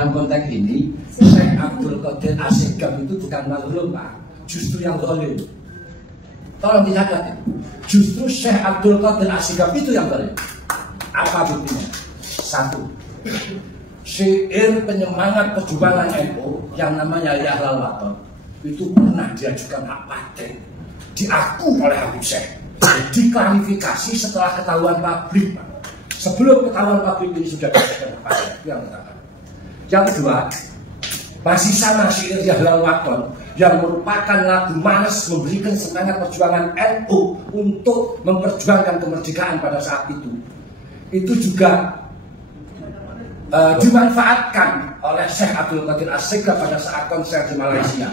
dalam konteks ini Syekh Abdul Qadir Asegaf itu bukan mazlum Pak, justru yang zalim. Tolong dicatat ya. Justru Syekh Abdul Qadir Asegaf itu yang zalim. Apa buktinya? Satu, syair penyemangat perjuangan NU yang namanya Ya Ahlal Wathon itu pernah diajukan hak paten, diaku oleh Habib Syekh, diklarifikasi setelah ketahuan pabrik Pak. Sebelum ketahuan pabrik ini sudah diajukan hak paten. Itu yang pertama. Yang kedua, masih sama syair Ya Ahlal Wathon yang merupakan lagu manas memberikan semangat perjuangan NU untuk memperjuangkan kemerdekaan pada saat itu juga dimanfaatkan oleh Syekh Abdul Qadir Asegaf pada saat konser di Malaysia.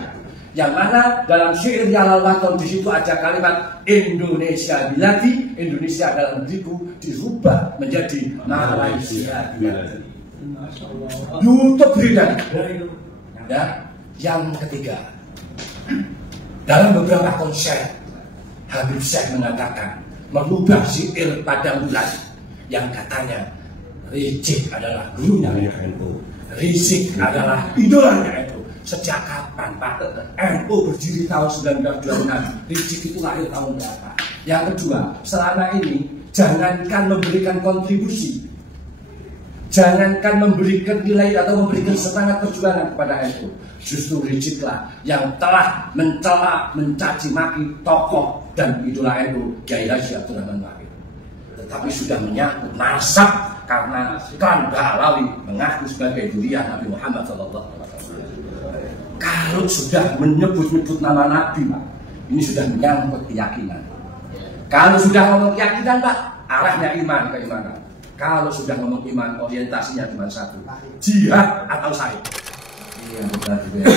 Yang mana dalam syair Ya Ahlal Wathon di situ ada kalimat Indonesia biladi, Indonesia dalam negeriku, dirubah menjadi Malaysia biladi. YouTube berita. Ya, yang ketiga, dalam beberapa konser Habib Syekh mengatakan merubah syair pada bulan yang katanya Rizik adalah gurunya NU, Rizik adalah idolanya NU. Sejak kapan Pak? NU berdiri tahun 1926, Rizik itu lahir tahun berapa? Yang kedua, selama ini jangankan memberikan kontribusi, jangankan memberikan nilai atau memberikan semangat perjuangan kepada NU, justru Riziklah yang telah mencela, mencaci maki tokoh dan idola NU Kiai Haji Abdul Rahman Wahid. Tetapi sudah menyangkut nasab karena klan Bahlawi mengaku sebagai durian Nabi Muhammad SAW. Kalau sudah menyebut-nyebut nama Nabi Pak, ini sudah menyangkut keyakinan. Kalau sudah ngomong keyakinan Pak, arahnya iman, keimanan. Kalau sudah ngomong iman, orientasinya cuma satu, jihad atau sahid. Ini yang kita juga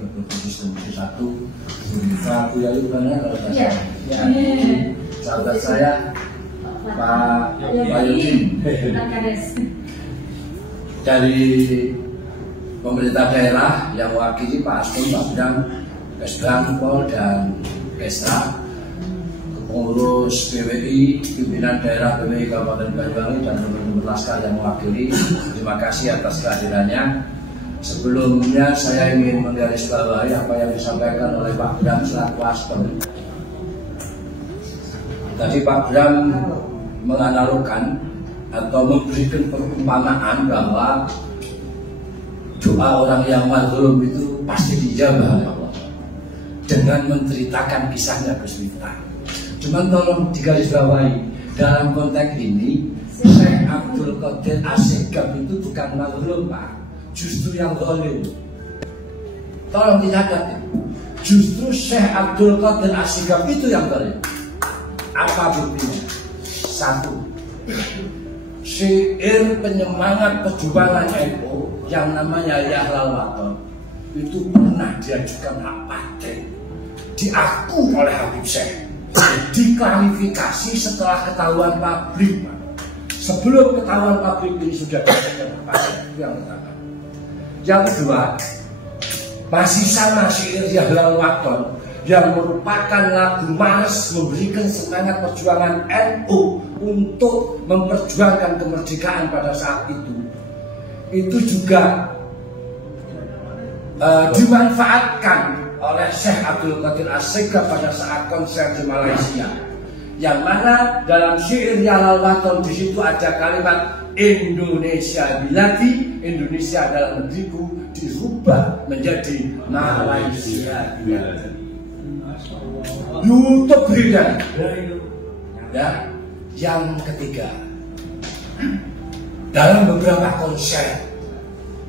untuk komisi satu ya itu banyak kalau saya. Sahabat saya Pak Bayudin dari pemerintah daerah yang mewakili Pak Aston, Pak Bidang, Kesbang, Pol dan Kesra, pengurus PWI, pimpinan daerah PWI Kabupaten Banyuwangi dan teman-teman Laskar yang mewakili. Terima kasih atas kehadirannya. Sebelumnya saya ingin menggarisbawahi apa yang disampaikan oleh Pak Bram selaku Aston. Tadi Pak Bram menganalogkan atau memberikan perumpamaan bahwa doa orang yang mazlum itu pasti dijabah oleh Allah dengan menceritakan kisahnya Gus Miftah. Cuman tolong digarisbawahi dalam konteks ini Syekh Abdul Qadir Asegaf itu bukan mazlum Pak, justru yang zalim. Tolong dicatat ya. Justru Syekh Abdul Qadir Asegaf itu yang zalim. Apa buktinya? Satu, syair penyemangat perjuangan NU yang namanya Ya Ahlal Wathon itu pernah diajukan hak paten, diaku oleh Habib Syekh, diklarifikasi setelah ketahuan pabrik. Sebelum ketahuan pabrik ini sudah diajukan hak paten. Itu yang pertama. Yang kedua, masih sama syair Ya Ahlal Wathon yang merupakan lagu manas memberikan semangat perjuangan NU untuk memperjuangkan kemerdekaan pada saat itu juga dimanfaatkan oleh Syekh Abdul Qadir Asegaf pada saat konser di Malaysia. Yang mana dalam syair Ya Ahlal Wathon di situ ada kalimat Indonesia biladi, Indonesia dalam negeriku, dirubah menjadi Malaysia biladi. YouTube berita. Ya, yang ketiga, dalam beberapa konser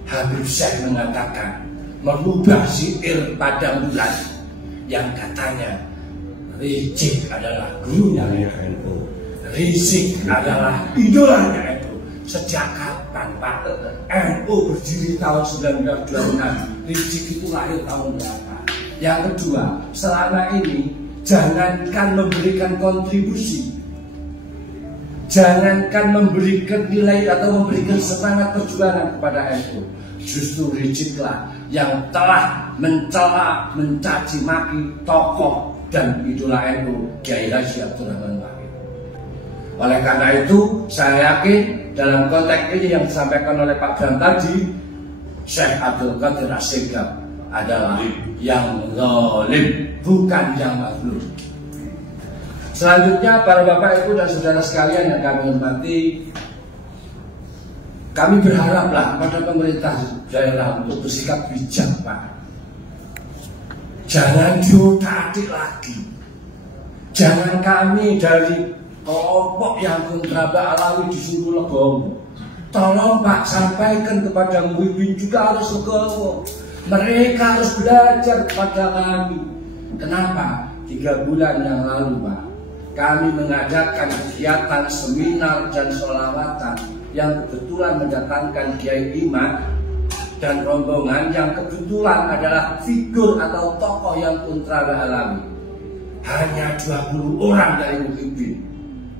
Habib Syekh mengatakan merubah syair pada bulan yang katanya Rizik adalah gurunya NU, Rizik adalah idolanya NU. Sejak kapan Pak? NU berdiri tahun 1926, Rizik itu lahir tahun berapa? Yang kedua, selama ini jangankan memberikan kontribusi, jangankan memberikan nilai atau memberikan semangat perjuangan kepada NU, justru Riziklah yang telah mencela, mencaci maki tokoh dan idola NU Kiai Haji Abdul Rahman Wahid. Oleh karena itu, saya yakin dalam konteks ini yang disampaikan oleh Pak Bram tadi, Syekh Abdul Qadir As-Segaf adalah yang zalim, bukan yang mazlum. Selanjutnya, para Bapak, Ibu, dan saudara sekalian yang kami hormati, kami berharaplah pada pemerintah daerah untuk bersikap bijak, Pak. Jangan diotak-atik lagi. Jangan kami dari kelompok yang kontra Mbak Alawi disuruh legowo. Tolong Pak, sampaikan kepada Muhyiddin juga harus legowo. Mereka harus belajar kepada kami. Kenapa? 3 bulan yang lalu, Pak, kami mengadakan kegiatan seminar dan sholawatan yang kebetulan mendatangkan Kiai Iman dan rombongan yang kebetulan adalah figur atau tokoh yang kontra Mbak Alawi. Hanya 20 orang dari Muhyiddin.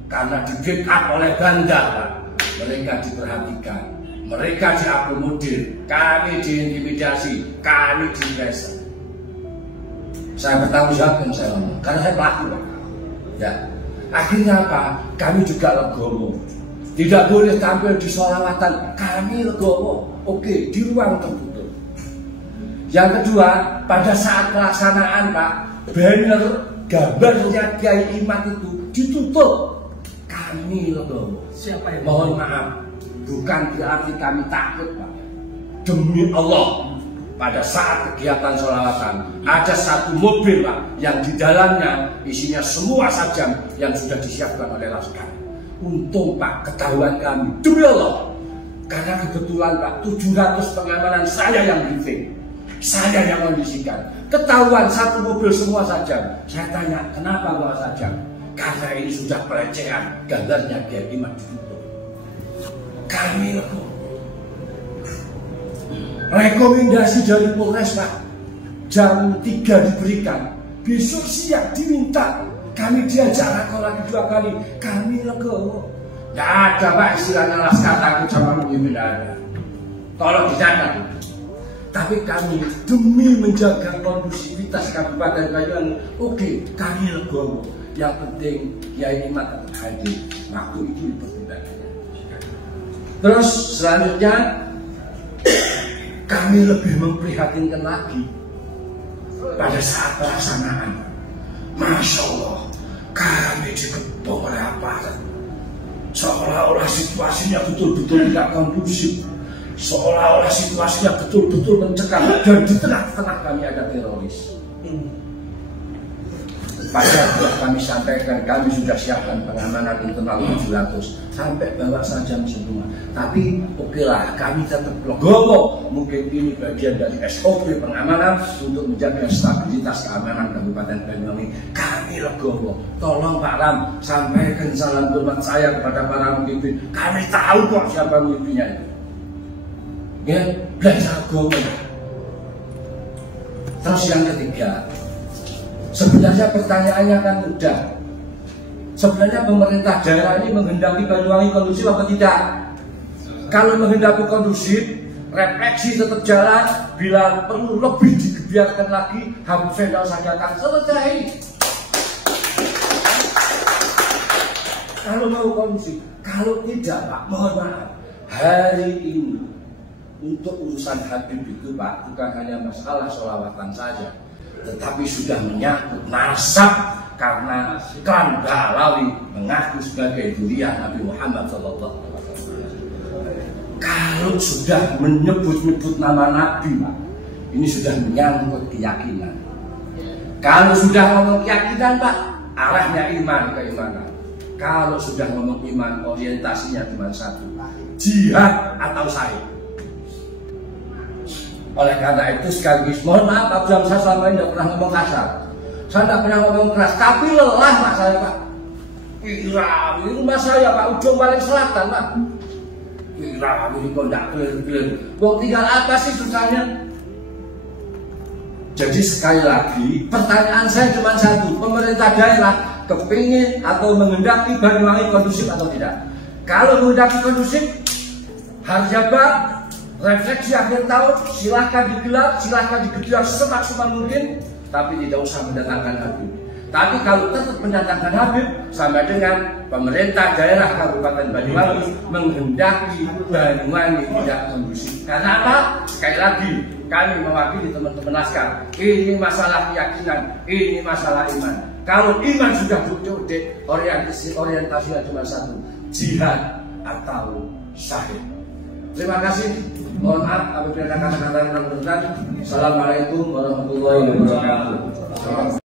Karena di backup oleh Banda, Pak. Mereka diperhatikan, mereka diakomodir, kami diintimidasi, kami dipressure. Saya bertanggung jawab yang saya ngomong, karena saya pelaku, Pak. Ya. Akhirnya apa? Kami juga legowo. Tidak boleh tampil di sholawatan, kami legowo. Oke, di ruang tertutup. Yang kedua, pada saat pelaksanaan, Pak, banner gambarnya Kiai Iman itu ditutup. Kami legowo. Siapa yang mohon maaf, bukan berarti kami takut, Pak. Demi Allah, pada saat kegiatan sholawatan ada 1 mobil, Pak, yang di dalamnya isinya semua sajam yang sudah disiapkan oleh laskar. Untung, Pak, ketahuan kami, demi Allah, karena kebetulan, Pak, 700 pengamanan saya yang briefing, saya yang kondisikan. Ketahuan 1 mobil semua sajam. Saya tanya, kenapa bawa sajam? Karena ini sudah pelecehan, gambarnya Kiai Iman ditutup. Kami legowo. Rekomendasi dari Polres, Pak, jam 3 diberikan, besok siang diminta. Kami diajak rakor lagi 2 kali, kami legowo. Tidak ada, Pak, istilahnya laskar takut sama Muhyiddin, tidak ada. Tolong dicatat. Tapi kami demi menjaga kondusivitas Kabupaten Banyuwangi, oke, kami legowo. Yang penting Kiai Iman tetap hadir. Waktu itu dipertimbangkan. Terus selanjutnya kami lebih memprihatinkan lagi pada saat pelaksanaan. Masya Allah, kami dikepung oleh aparat. Seolah-olah situasinya betul-betul tidak kondusif. Seolah-olah situasinya betul-betul mencekam. Dan di tengah-tengah kami ada teroris. Padahal telah kami sampaikan, kami sudah siapkan pengamanan internal 700 sampai bawa sajam semua. Tapi okelah, kami tetap legowo. Mungkin ini bagian dari SOP pengamanan untuk menjaga stabilitas keamanan Kabupaten Banyuwangi. Kami legowo. Tolong Pak Ram, sampaikan salam hormat saya kepada para pemimpin. Kami tahu kok siapa pemimpinnya itu. Ya, belajar legowo. Terus yang ketiga, sebenarnya pertanyaannya kan mudah. Sebenarnya pemerintah daerah ini menghendaki Banyuwangi kondusif apa tidak? Kalau menghendaki kondusif, refleksi tetap jalan. Bila perlu lebih digebiarkan lagi, Habib Fendal sadakan selesai. Kalau mau kondusif, kalau tidak, Pak, mohon maaf. Hari ini untuk urusan Habib itu, Pak, bukan hanya masalah sholawatan saja, tetapi sudah menyangkut nasab, karena klan Alawi mengaku sebagai zuriat Nabi Muhammad SAW. Kalau sudah menyebut-nyebut nama Nabi, Pak, ini sudah menyangkut keyakinan. Kalau sudah ngomong keyakinan, Pak, arahnya iman, keimanan. Kalau sudah ngomong iman, orientasinya cuma satu, jihad atau sahih. Oleh karena itu sekaligus mohon maaf, Pak Bram, saya selama ini tidak pernah ngomong kasar. Saya tidak pernah ngomong keras, tapi lelah, Pak, saya, Pak. Wirawi rumah saya, Pak, ujung paling selatan, Pak. Wirawi kok tidak clear-clear. Wong tinggal apa sih susahnya? Jadi sekali lagi, pertanyaan saya cuma satu, pemerintah daerah kepingin atau menghendaki Banyuwangi kondusif atau tidak? Kalau menghendaki kondusif, harga Pak, refleksi akhir tahun silahkan digelar, silahkan digelar semaksimal mungkin, tapi tidak usah mendatangkan Habib. Tapi kalau tetap menyatakan Habib, sama dengan pemerintah daerah Kabupaten Banyuwangi menghendaki Banyuwangi tidak kondusif. Karena apa? Sekali lagi, kami mewakili teman-teman Laskar. Ini masalah keyakinan, ini masalah iman. Kalau iman sudah bocor, orientasinya cuma satu, jihad atau syahid. Terima kasih. Mohon maaf apabila ada kata-kata yang kurang berkenan. Assalamualaikum warahmatullahi wabarakatuh.